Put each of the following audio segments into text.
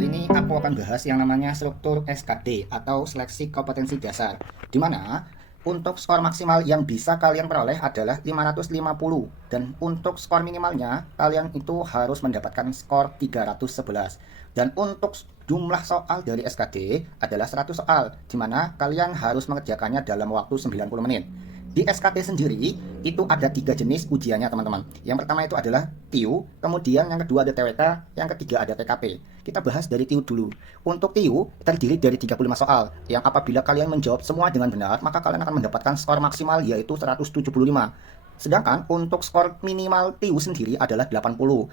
Kali ini aku akan bahas yang namanya struktur SKD atau seleksi kompetensi dasar, di mana untuk skor maksimal yang bisa kalian peroleh adalah 550 dan untuk skor minimalnya kalian itu harus mendapatkan skor 311. Dan untuk jumlah soal dari SKD adalah 100 soal, di mana kalian harus mengerjakannya dalam waktu 90 menit. Di SKT sendiri itu ada 3 jenis ujiannya teman-teman. Yang pertama itu adalah TIU, kemudian yang kedua ada TWK, yang ketiga ada TKP. Kita bahas dari TIU dulu. Untuk TIU terdiri dari 35 soal, yang apabila kalian menjawab semua dengan benar, maka kalian akan mendapatkan skor maksimal yaitu 175. Sedangkan untuk skor minimal TIU sendiri adalah 80,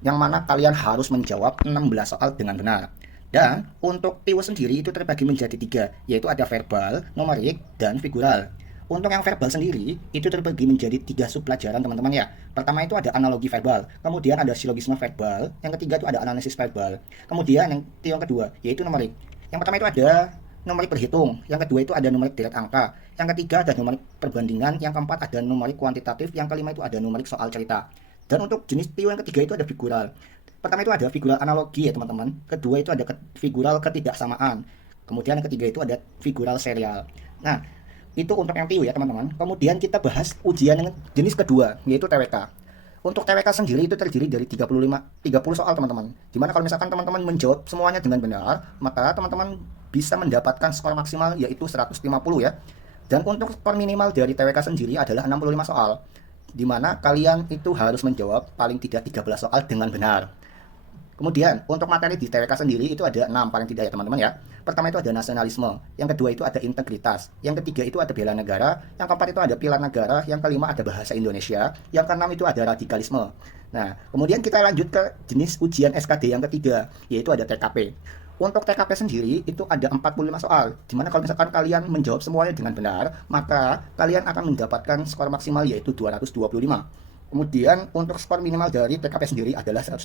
yang mana kalian harus menjawab 16 soal dengan benar. Dan untuk TIU sendiri itu terbagi menjadi 3, yaitu ada verbal, numerik, dan figural. Untuk yang verbal sendiri, itu terbagi menjadi 3 sub pelajaran teman-teman ya. Pertama itu ada analogi verbal, kemudian ada silogisme verbal, yang ketiga itu ada analisis verbal. Kemudian yang kedua, yaitu numerik. Yang pertama itu ada numerik berhitung, yang kedua itu ada numerik deret angka, yang ketiga ada numerik perbandingan, yang keempat ada numerik kuantitatif, yang kelima itu ada numerik soal cerita. Dan untuk jenis TIU yang ketiga itu ada figural. Pertama itu ada figural analogi ya teman-teman, kedua itu ada figural ketidaksamaan, kemudian yang ketiga itu ada figural serial. Nah, itu untuk yang TIU ya teman-teman. Kemudian kita bahas ujian yang jenis kedua, yaitu TWK. Untuk TWK sendiri itu terdiri dari 30 soal teman-teman. Dimana kalau misalkan teman-teman menjawab semuanya dengan benar, maka teman-teman bisa mendapatkan skor maksimal yaitu 150 ya. Dan untuk skor minimal dari TWK sendiri adalah 65 soal, dimana kalian itu harus menjawab paling tidak 13 soal dengan benar. Kemudian untuk materi di TWK sendiri itu ada 6 paling tidak ya teman-teman ya. Pertama itu ada nasionalisme, yang kedua itu ada integritas, yang ketiga itu ada bela negara, yang keempat itu ada pilar negara, yang kelima ada bahasa Indonesia, yang keenam itu ada radikalisme. Nah, kemudian kita lanjut ke jenis ujian SKD yang ketiga, yaitu ada TKP. Untuk TKP sendiri itu ada 45 soal, dimana kalau misalkan kalian menjawab semuanya dengan benar, maka kalian akan mendapatkan skor maksimal yaitu 225. Kemudian untuk skor minimal dari TKP sendiri adalah 166.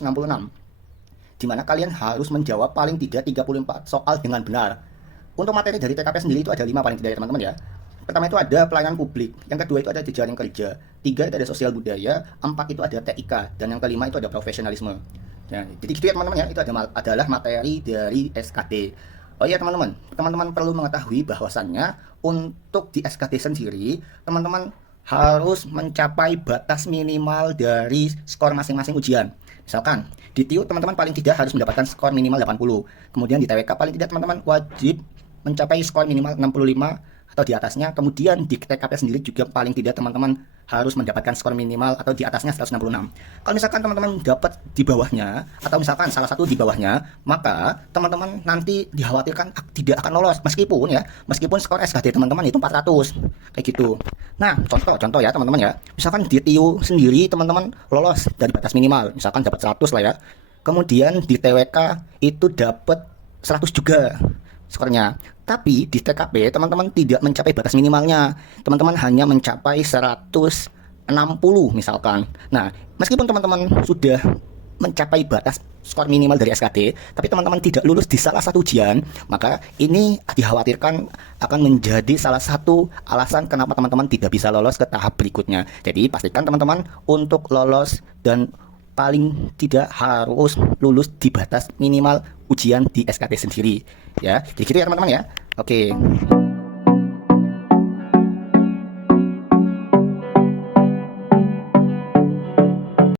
Di mana kalian harus menjawab paling tidak 34 soal dengan benar. Untuk materi dari TKP sendiri itu ada 5 paling tidak ya teman-teman ya. Pertama itu ada pelayanan publik, yang kedua itu ada jejaring kerja, 3 itu ada sosial budaya, 4 itu ada TIK, dan yang kelima itu ada profesionalisme. Nah, jadi gitu ya teman-teman ya, itu adalah materi dari SKD. Oh iya teman-teman, teman-teman perlu mengetahui bahwasannya untuk di SKD sendiri, teman-teman harus mencapai batas minimal dari skor masing-masing ujian. Misalkan di TIU teman-teman paling tidak harus mendapatkan skor minimal 80. Kemudian di TWK paling tidak teman-teman wajib mencapai skor minimal 65 atau di atasnya. Kemudian di TKP sendiri juga paling tidak teman-teman harus mendapatkan skor minimal atau di atasnya 166. Kalau misalkan teman-teman dapat di bawahnya atau misalkan salah satu di bawahnya, maka teman-teman nanti dikhawatirkan tidak akan lolos meskipun skor SKD teman-teman itu 400 kayak gitu. Nah, contoh ya teman-teman ya. Misalkan di TIU sendiri teman-teman lolos dari batas minimal, misalkan dapat 100 lah ya. Kemudian di TWK itu dapat 100 juga skornya. Tapi di TKP teman-teman tidak mencapai batas minimalnya. Teman-teman hanya mencapai 160 misalkan. Nah, meskipun teman-teman sudah mencapai batas skor minimal dari SKD, tapi teman-teman tidak lulus di salah satu ujian, maka ini dikhawatirkan akan menjadi salah satu alasan kenapa teman-teman tidak bisa lolos ke tahap berikutnya. Jadi pastikan teman-teman untuk lolos dan paling tidak harus lulus di batas minimal ujian di SKD sendiri ya. Jadi gitu ya teman-teman ya. Oke.